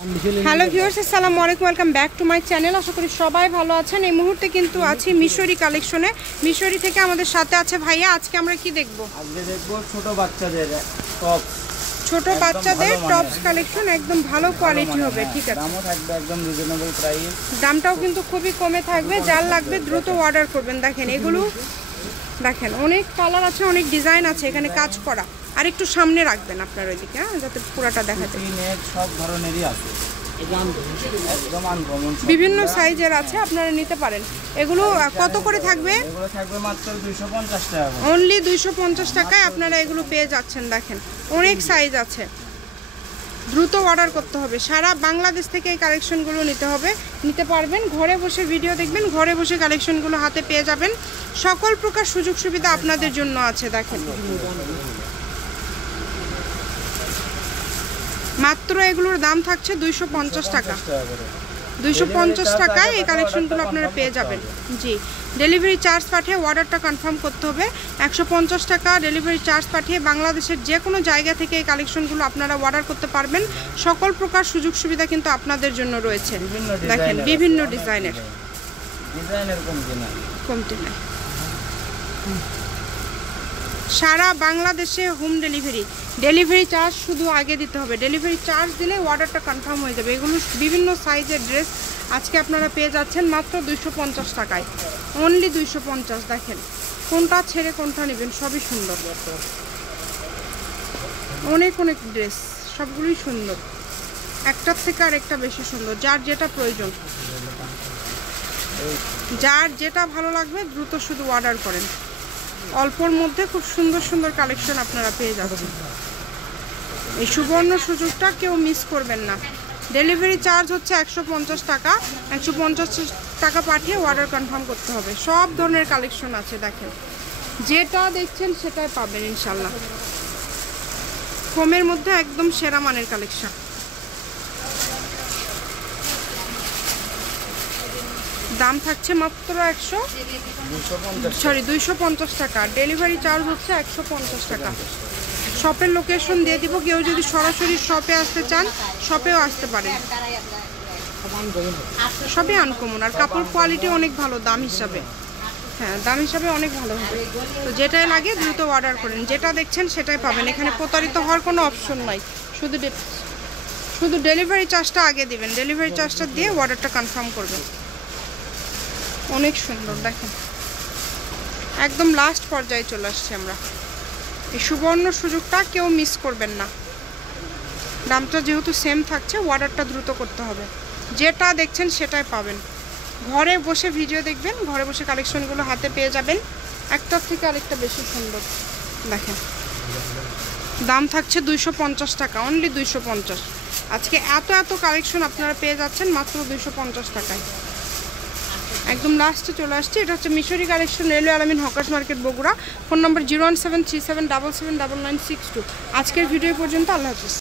Hello viewers, আসসালামু আলাইকুম, welcome back to my channel. আশা করি সবাই ভালো আছেন। এই মুহূর্তে কিন্তু আছি মিশরি কালেকশনে। মিশরি থেকে আমাদের সাথে আছে ভাইয়া। আজকে আমরা কি দেখব? আজকে দেখব ছোট বাচ্চাদের টপ, ছোট বাচ্চাদের টপস কালেকশন, একদম ভালো কোয়ালিটি হবে। ঠিক আছে, দামও থাকবে একদম রিজনেবল প্রাইস, দামটাও কিন্তু খুবই কমে থাকবে। যার লাগবে দ্রুত অর্ডার করবেন। দেখেন এগুলো, দেখেন অনেক কালার আছে, অনেক ডিজাইন আছে এখানে কাজ করা। আর একটু সামনে রাখবেন আপনার ওইদিকে, হ্যাঁ, যাতে পুরোটা দেখা যায়। সব ধরনেরই আছে, একদম আনকমন, বিভিন্ন সাইজের আছে, আপনারা নিতে পারেন। এগুলো কত করে থাকবে? এগুলো থাকবে মাত্র 250 টাকা, অনলি 250 টাকায় আপনারা এগুলো পেয়ে যাচ্ছেন। দেখেন অনেক সাইজ আছে, দ্রুত অর্ডার করতে হবে। সারা বাংলাদেশ থেকে এই কালেকশনগুলো নিতে পারবেন। ঘরে বসে ভিডিও দেখবেন, ঘরে বসে কালেকশনগুলো হাতে পেয়ে যাবেন। সকল প্রকার সুযোগ সুবিধা আপনাদের জন্য আছে। দেখেন মাত্র এগুলোর দাম থাকছে 250 টাকা। 250 টাকায় এই কালেকশনগুলো আপনারা পেয়ে যাবেন। জি, ডেলিভারি চার্জ পাঠিয়ে অর্ডারটা কনফার্ম করতে হবে। 150 টাকা ডেলিভারি চার্জ পাঠিয়ে বাংলাদেশের যে কোনো জায়গা থেকে এই কালেকশনগুলো আপনারা অর্ডার করতে পারবেন। সকল প্রকার সুযোগ সুবিধা কিন্তু আপনাদের জন্য রয়েছে। দেখেন বিভিন্ন ডিজাইনের, কমতি নাই। সারা বাংলাদেশে হোম ডেলিভারি চার্জ শুধু আগে দিতে হবে। ডেলিভারি চার্জ দিলে অর্ডারটা কনফার্ম হয়ে যাবে। এগুলো বিভিন্ন সাইজের ড্রেস আজকে আপনারা পেয়ে যাচ্ছেন মাত্র 250 টাকায়, অনলি 250। দেখেন কোনটা ছেড়ে কোনটা নেবেন, সবই সুন্দর। অনেক অনেক ড্রেস, সবগুলোই সুন্দর, একটার থেকে আর একটা বেশি সুন্দর। যার যেটা প্রয়োজন, যার যেটা ভালো লাগবে দ্রুত শুধু অর্ডার করেন। অল্পর মধ্যে খুব সুন্দর সুন্দর কালেকশন আপনারা পেয়ে যাচ্ছেন। এই সুবর্ণ সুযোগটা কেউ মিস করবেন না। ডেলিভারি চার্জ হচ্ছে 150 টাকা। 150 টাকা পাঠিয়ে অর্ডার কনফার্ম করতে হবে। সব ধরনের কালেকশন আছে। দেখেন যেটা দেখছেন সেটাই পাবেন ইনশাল্লাহ। কমের মধ্যে একদম সেরা মানের কালেকশন। দাম থাকছে মাত্র 250 টাকা। ডেলিভারি চার্জ হচ্ছে 150 টাকা। শপের লোকেশন দিয়ে দিব। কেউ যদি সরাসরি শপে আসতে চান শপেও আসতে পারেন। সবই আনকমন, আর কাপড় কোয়ালিটি অনেক ভালো দাম হিসাবে। হ্যাঁ, দাম হিসাবে অনেক ভালো হবে। তো যেটাই লাগে দ্রুত অর্ডার করেন। যেটা দেখছেন সেটাই পাবেন। এখানে প্রতারিত হওয়ার কোনো অপশন নাই। শুধু ডেলিভারি চার্জটা আগে দিবেন। ডেলিভারি চার্জটা দিয়ে অর্ডারটা কনফার্ম করবেন। অনেক সুন্দর। দেখেন একদম লাস্ট পর্যায়ে চলে আসছি আমরা। এই সুবর্ণ সুযোগটা কেউ মিস করবেন না। দামটা যেহেতু সেম থাকছে, অর্ডারটা দ্রুত করতে হবে। যেটা দেখছেন সেটাই পাবেন। ঘরে বসে ভিডিও দেখবেন, ঘরে বসে কালেকশনগুলো হাতে পেয়ে যাবেন। একটার থেকে আরেকটা বেশি সুন্দর। দেখেন দাম থাকছে 250 টাকা, অনলি 250। আজকে এত কালেকশন আপনারা পেয়ে যাচ্ছেন মাত্র 250 টাকায়। একদম লাস্টে চলে আসছি। এটা হচ্ছে মিশরি কালেকশন, রেলওয়ে আলামিন হকার্স মার্কেট, বগুড়া। ফোন নম্বর 01737779962। আজকের ভিডিও পর্যন্ত। আল্লাহ হাফিজ।